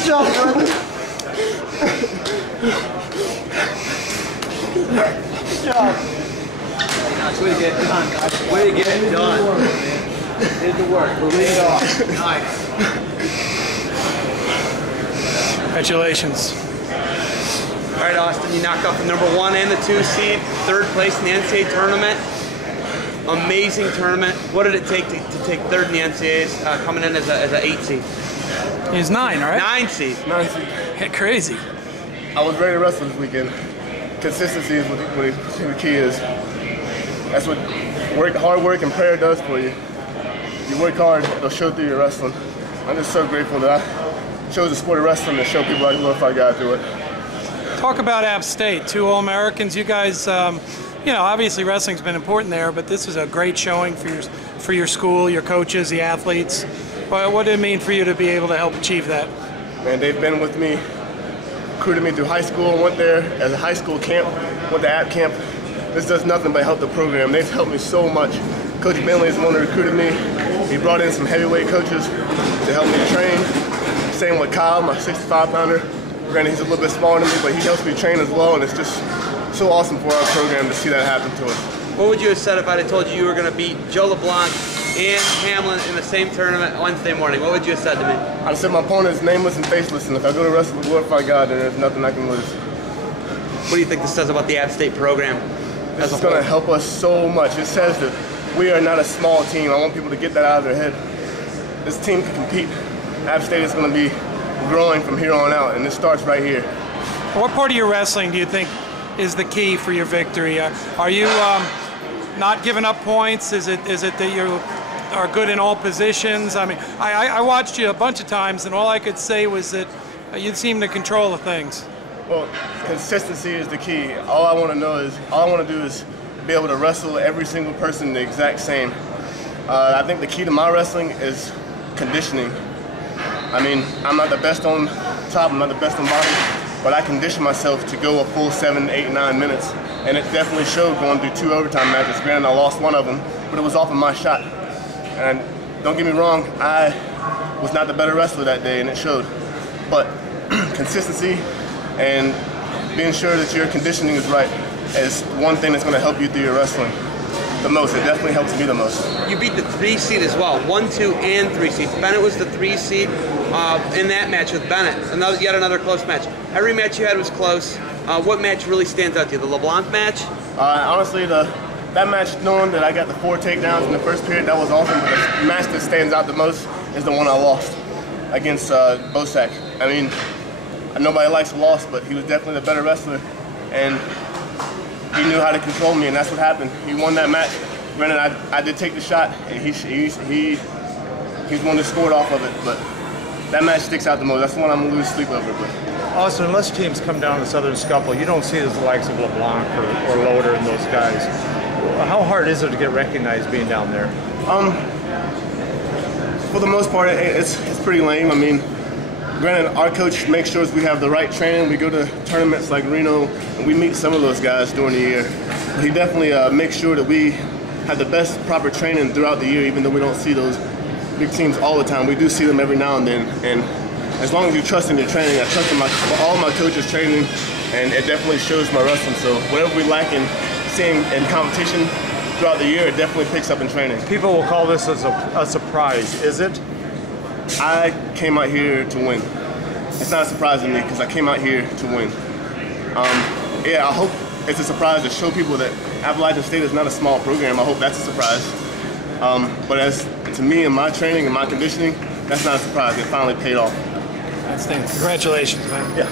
Good job, brother. Good job. Way to get it done, guys. Way to get it done. Did the work. We'll lead it off. Nice. Congratulations. All right, Austin, you knocked off the #1 and the 2 seed, 3rd place in the NCAA tournament. Amazing tournament. What did it take to take 3rd in the NCAAs, coming in as an 8 seed? He was 9, right? 9 seed. 9 seed. Crazy. I was ready to wrestle this weekend. Consistency is what the key is. That's what hard work and prayer does for you. You work hard, it'll show through your wrestling. I'm just so grateful that I chose the sport of wrestling to show people I can glorify God through it. Talk about App State, 2 All-Americans. You guys, you know, obviously wrestling's been important there, but this is a great showing for your school, your coaches, the athletes. What did it mean for you to be able to help achieve that? Man, they've been with me, recruited me through high school, went there as a high school camp, went to App Camp. This does nothing but help the program. They've helped me so much. Coach Bentley is the one that recruited me. He brought in some heavyweight coaches to help me train. Same with Kyle, my 65-pounder. Granted, he's a little bit smaller than me, but he helps me train as well, and it's just so awesome for our program to see that happen to us. What would you have said if I'd have told you you were going to beat Joe LeBlanc and Hamlin in the same tournament Wednesday morning? What would you have said to me? I'd have said my opponent is nameless and faceless, and if I go to wrestle to glorify God, then there's nothing I can lose. What do you think this says about the App State program? This is going to help us so much. It says that we are not a small team. I want people to get that out of their head. This team can compete. App State is going to be growing from here on out, and it starts right here. What part of your wrestling do you think is the key for your victory? Are you not giving up points? Is it that you are good in all positions? I mean, I watched you a bunch of times, and all I could say was that you seem to control the things. Well, consistency is the key. All I want to do is be able to wrestle every single person the exact same. I think the key to my wrestling is conditioning. I mean, I'm not the best on top, I'm not the best on body, but I condition myself to go a full 7, 8, 9 minutes. And it definitely showed going through 2 overtime matches. Granted, I lost one of them, but it was off of my shot. And don't get me wrong, I was not the better wrestler that day, and it showed. But consistency and being sure that your conditioning is right is one thing that's going to help you through your wrestling the most. It definitely helps me the most. You beat the 3 seed as well, 1, 2, and 3 seeds. Bennett was the 3 seed in that match with Bennett. Yet another close match. Every match you had was close. What match really stands out to you? The LeBlanc match? Honestly, that match, knowing that I got the 4 takedowns in the first period, that was awesome. But the match that stands out the most is the one I lost against Bosak. I mean, nobody likes a loss, but he was definitely the better wrestler, and he knew how to control me, and that's what happened. He won that match. Granted, I did take the shot, and he's the one that scored off of it, but that match sticks out the most. That's the one I'm going to lose sleep over. But Austin, unless teams come down to Southern Scuffle, you don't see the likes of LeBlanc or Loader and those guys. How hard is it to get recognized being down there? For the most part, it's pretty lame. I mean, granted, our coach makes sure we have the right training. We go to tournaments like Reno, and we meet some of those guys during the year. But he definitely makes sure that we have the best proper training throughout the year, even though we don't see those big teams all the time. We do see them every now and then. And as long as you trust in your training, I trust in all my coaches' training, and it definitely shows my wrestling. So whatever we lack in seeing in competition throughout the year, it definitely picks up in training. People will call this a surprise. Is it? I came out here to win. It's not a surprise to me because I came out here to win. Yeah, I hope it's a surprise to show people that Appalachian State is not a small program. I hope that's a surprise. But as to me and my training and my conditioning, that's not a surprise. It finally paid off. Congratulations, man. Yeah.